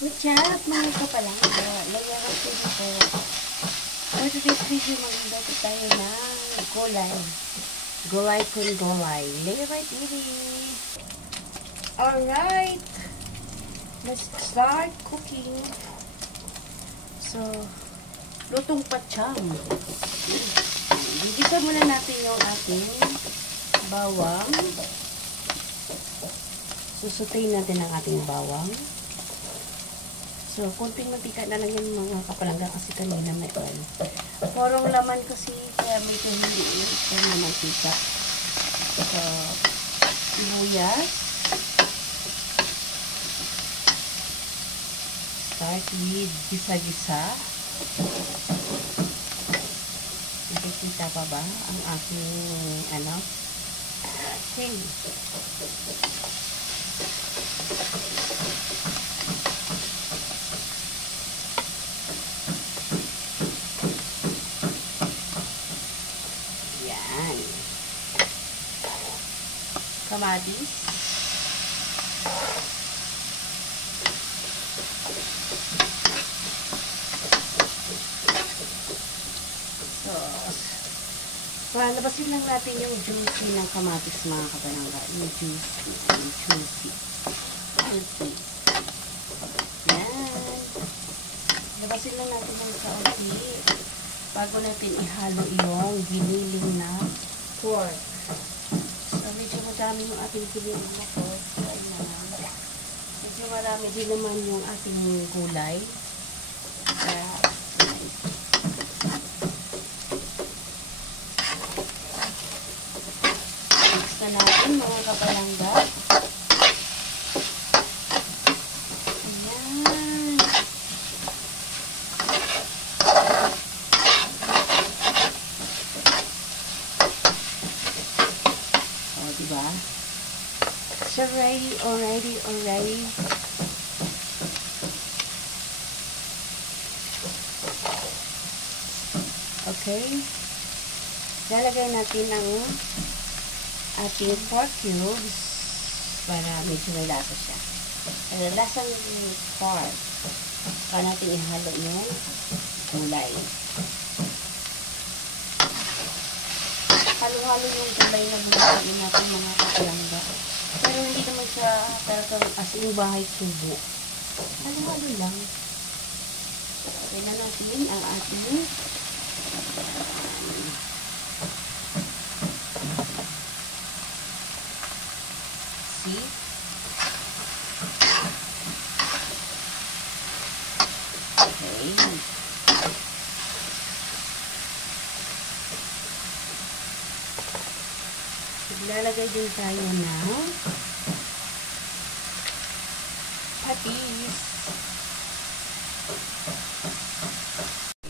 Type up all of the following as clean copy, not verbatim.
What's up mga kapalangga? Lagyan ko dito. For today's video, magluto tayo ng gulay. Gulay kung gulay. Leray iri. Alright. Let's start cooking. So, lutong patsam. Gigisa muna natin yung ating bawang. Susutayin natin ang ating bawang. So, kunting mantika na lang yung mga kapalangga kasi kanina may oil. Porong laman kasi, kaya medyo hindi yung na mantika. So, sibuyas. Start with gisa-gisa. Nakikita pa ba ang aking, hey. Kamatis. So, palabasin lang natin yung juicy ng kamatis mga kapalangga. Yung juicy. Yan. Labasin lang natin ng kaunti bago natin ihalo yung giniling na pork. Medyo madami yung ating giniling na pork. Medyo marami din naman yung ating gulay. Kaya, mix na natin mga kapalangga. Ayan. O, diba? So, already. Okay. Lalagay natin ang ating pork cubes para medyo may lasa siya. Lasang pork. Para natin ihalo yung gulay. Halo-halo yung gulay na lutuin natin mga kapalangga. Pero hindi naman siya talagang as in bahay tubo. Halo-halo lang. Okay na natin ang ating see? Okay. Lalagay din tayo ng patis.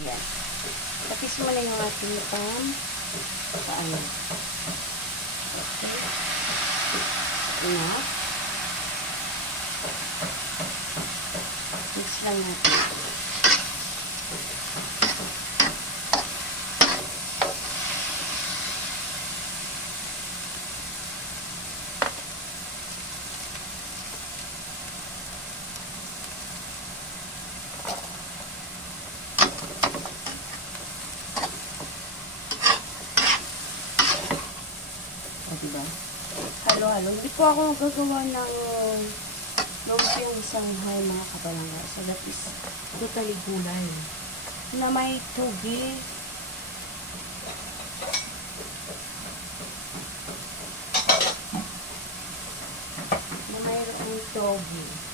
Ayan. Patis mo na yung ating paano. Okay. Enough. Mix lang natin. Diba? Halo-halo. Hindi po ako gagawa ng lumpiang Shanghai mga kapalangga. So that is totally gulay na may tugi. Na mayroong togi.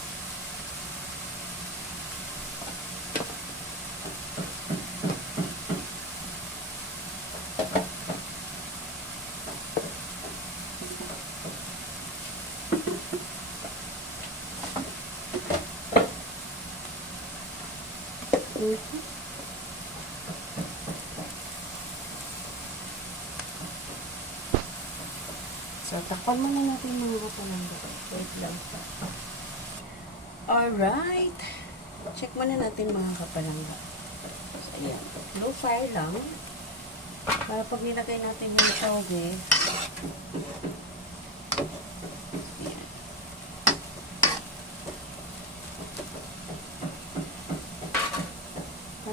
So, takpan muna natin mga kapalangga. Wait lang. Alright. Check muna natin mga kapalangga. So, ayan. Low fire lang. Para pag nilagay natin yung toge, ayan.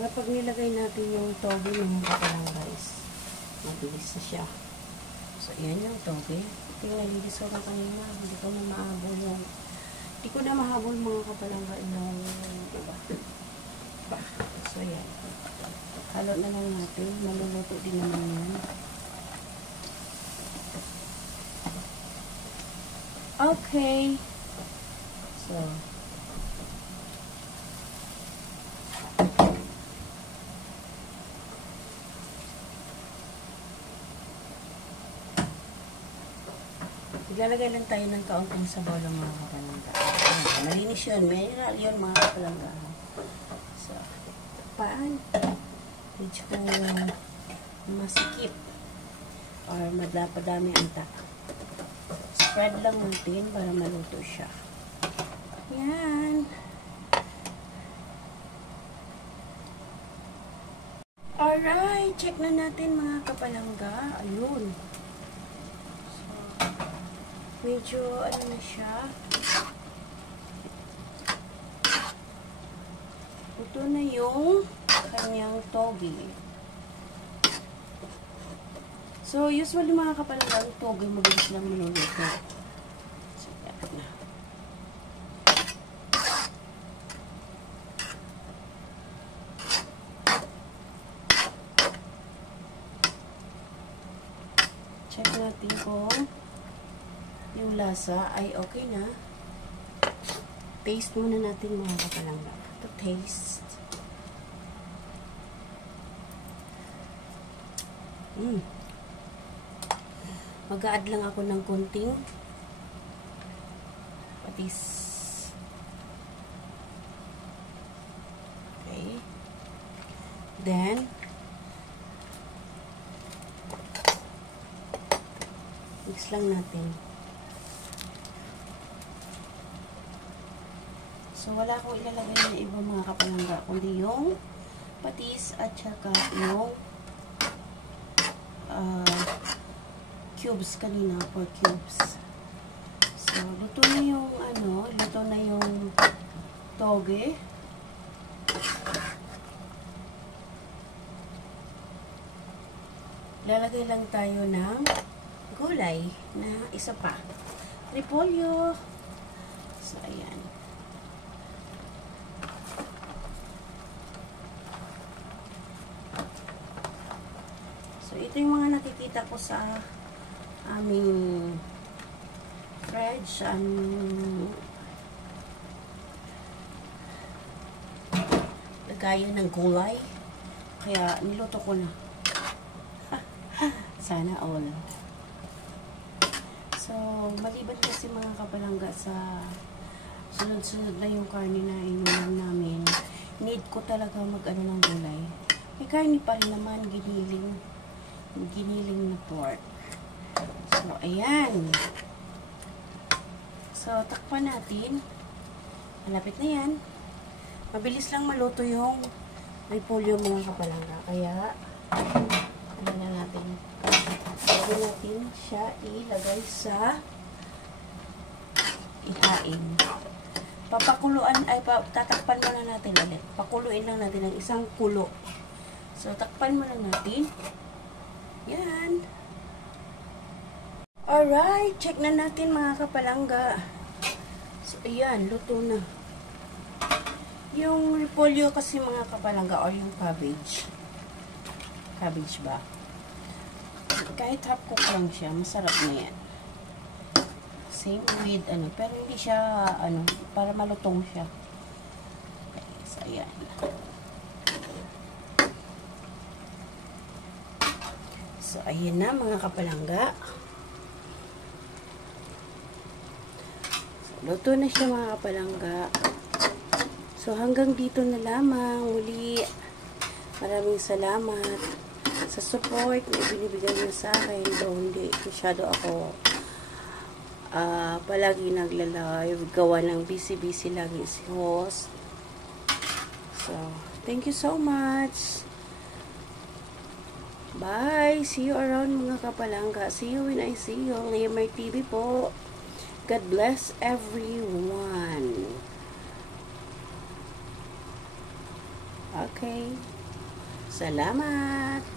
Para pag nilagay natin yung toge mga kapalangga guys, mabilis na siya. So, yan yung toge. Ito yung nalilis ko na kanina. Hindi ko na mahabol yung mga kapalangga yung iba. So, yan. Halo na lang natin. Maluluto din naman yan. Okay. So, Iglalagay lang tayo ng kaunting sabaw ng mga kapalangga. Malinis yun. Mineral yun mga kapalangga. So, paan? Medyo masikip. Or madami ang tak. Spread lang natin para maluto siya. Yan. Alright. Check na natin mga kapalangga. Ayun. Medyo ano na siya. Ito na yung kanyang toge. So, usually mga kapalangga, ang toge mabilis lang maluluto. So, yan na. Check natin kung yung lasa ay okay na. Taste muna natin mga kapalangga. To taste. Mag-a-add lang ako ng konting patis. Okay. Then, mix lang natin. So, wala akong ilalagay na ibang mga kapalangga, kundi yung patis at saka yung cubes kanina, 4 cubes. So, luto na yung luto na yung toge. Lalagay lang tayo ng gulay na isa pa. Repolyo. So, ayan. So, ito yung mga nakikita ko sa aming fridge. Lagayan ng gulay. Kaya, niluto ko na. Sana all. So, maliban kasi mga kapalangga sa sunod-sunod na yung karne na inuman namin, need ko talaga mag-ano ng gulay. May karne pa rin naman, giniling na pork. So, ayan. So, takpan natin. Malapit na yan. Mabilis lang maluto yung repolyo mga kapalangga. Kaya, ano na natin. Bago natin siya ilagay sa ihain. Tatakpan muna natin ulit. Pakuluin lang natin ng isang kulo. So, takpan muna natin. Yan. Alright, check na natin mga kapalangga. So, ayan, luto na. Yung repolyo kasi mga kapalangga or yung cabbage. Cabbage ba? Kahit half cook lang siya, masarap na yan. Same with, pero hindi siya, para malutong siya. Okay, so, ayan. So, ayan na mga kapalangga. So, luto na siya mga kapalangga. So, hanggang dito na lamang. Muli, maraming salamat sa support na binibigay niyo sa akin. Though hindi masyado ako palagi nagla-live. Gawa ng busy-busy lagi si host. So, thank you so much. Bye! See you around mga kapalangga. See you when I see you. Laymer TV po. God bless everyone. Okay. Salamat!